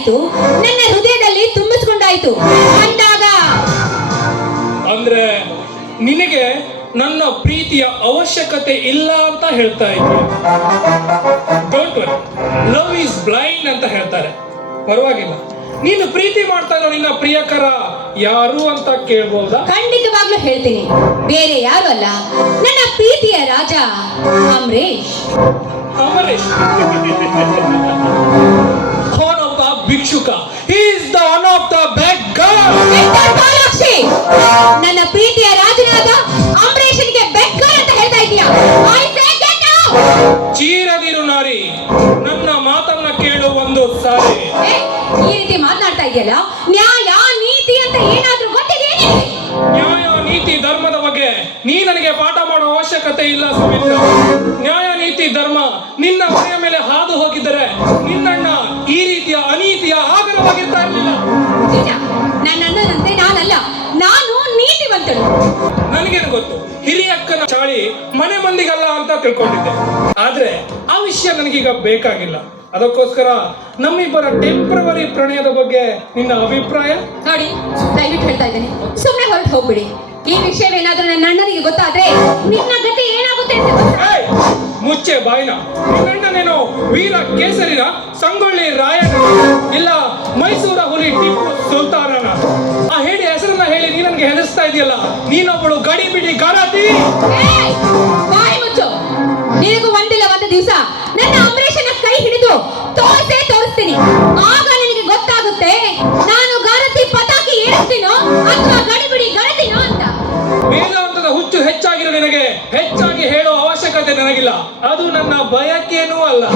ಆಯ್ತು. ನನ್ನ ಹೃದಯದಲ್ಲಿ ತುಂಬಿಸ್ಕೊಂಡಾಯ್ತು. ಅಂದಾಗ ಅಂದ್ರೆ ನಿನಗೆ ನನ್ನ ಪ್ರೀತಿಯ ಅವಶ್ಯಕತೆ ಇಲ್ಲ ಅಂತ ಹೇಳ್ತಾ don't worry love is blind ಅಂತ ಹೇಳ್ತಾರೆ. ಪರವಾಗಿಲ್ಲ. ನೀನು ಪ್ರೀತಿ ಮಾಡ್ತಾ ಇರೋ ನಿನ್ನ ಪ್ರಿಯಕರ ಯಾರು ಅಂತ ಕೇಳ್ಬೋದಾ? ಖಂಡಿತವಾಗ್ಲೂ ಹೇಳ್ತೀನಿ. ಬೇರೆ ಯಾರು ಅಲ್ಲ. ನನ್ನ ಪ್ರೀತಿಯ ರಾಜ Amaresh. Amaresh. ಭಿಕ್ಷುಕ. Is the one of the back Kamakshi, ನನ್ನ ಪ್ರೀತಿಯ ರಾಜನಾದ ಅಂಬರೀಷನ್ಗೆ ಬೆಕ್ಕರ್ ಅಂತ ಹೇಳ್ತಾ ಇದೀಯಾ say get out! ಚೀರದಿರು ನಾರಿ ನನ್ನ ಮಾತನ್ನ ಕೇಳು ಒಂದು ಸಾರಿ. ಈ ರೀತಿ ಮಾತನಾಡ್ತಾ ಇದೆಯಲ್ಲ? ನ್ಯಾಯ ನೀತಿ ಅಂತ ಏನಾದ್ರೂ ಗೊತ್ತಿದೆಯೇ ನಿನಗೆ? ನ್ಯಾಯ ನೀತಿ ಧರ್ಮದ ಬಗ್ಗೆ ನೀ ನನಗೆ ಪಾಠ ಮಾಡೋ ಅವಶ್ಯಕತೆ ಇಲ್ಲ ಸುಮಿತ್ರ ನ್ಯಾಯ ನೀತಿ ಧರ್ಮ ನಿನ್ನ ಮನೆಯ ಮೇಲೆ ಹಾದು ಹೋಗಿದ್ದರೆ ನನಗೇನು ಗೊತ್ತು? ಹಿರಿಯಕ್ಕನ ಚಾಳಿ ಮನೆ ಮಂದಿಗಲ್ಲ ಅಂತ ತಿಳ್ಕೊಂಡಿದ್ದೆ. ಆದ್ರೆ ಆ ವಿಷಯ ನನಗೀಗ ಬೇಕಾಗಿಲ್ಲ. ಅದಕ್ಕೋಸ್ಕರ ನಮ್ಮಿಬ್ಬರ ಟೆಂಪ್ರವರಿ ಪ್ರಣಯದ ಬಗ್ಗೆ ನಿನ್ನ ಅಭಿಪ್ರಾಯ? ನೋಡಿ ದಯವಿಟ್ಟು ಹೇಳ್ತಾ ಇದ್ದೀನಿ. ಸುಮ್ಮನೆ ಹೊರಟು ಹೋಗ್ಬಿಡಿ. ಈ ವಿಷಯವೇನಾದ್ರೂ ನನ್ನ ಅಣ್ಣನಿಗೆ ಗೊತ್ತಾದ್ರೆ ನಿನ್ನ ಗತಿ ಏನಾಗುತ್ತೆ ಅಂತ ಗೊತ್ತಾ? ಏಯ್! ಮುಚ್ಚೆ ಬಾಯಿನ. ನಿನ್ನಣ್ಣನೇನೋ ವೀರ ಕೇಸರಿನ ಸಂಗೊಳ್ಳಿ ರಾಯನ ಇಲ್ಲ ಮೈಸೂರ ಹುಲಿ ಟಿಪ್ಪು ಸುಲ್ತಾನನ. ಆ ಹೇಳಿ ಹೆಸರನ್ನ ಹೇಳಿ ನೀ ನನಗೆ ಹೆದರ್ಸ್ತಾ ಇದೆಯಲ್ಲ? ನೀನೊಬ್ಬಳು ಗಡಿ ಬಿಡಿ ಗಾರಾತಿ! ಬಾಯಿ ಮುಚ್ಚು. ನಿನಗೂ ಒಂದಿಲ್ಲ ಒಂದು ದಿವಸ. ನನ್ನ ಅಂಬರೀಷನ ಕೈ ಹಿಡಿದು ತೋರ್ಸೇ ತೋರಿಸ್ತೀನಿ. ಆಗ ನಿನಗೆ ಗೊತ್ತಾಗುತ್ತೆ ನಾನು ಗಾರತಿ ಪತಾಕಿ ಏರಿಸ್ತೀನೋ ಅಥವಾ ಗಡಿಬಿಡಿ ಗಣತಿನೋ ಅಂತ. ವೇದಾಂತದ ಹುಚ್ಚು ಹೆಚ್ಚಾಗಿರೋ ನಿನಗೆ. ಹೆಚ್ಚಾಗಿ ಹೇಳೋ ಅವಶ್ಯಕತೆ ನನಗಿಲ್ಲ. ಅದು ನನ್ನ ಬಯಕೇನೂ ಅಲ್ಲ.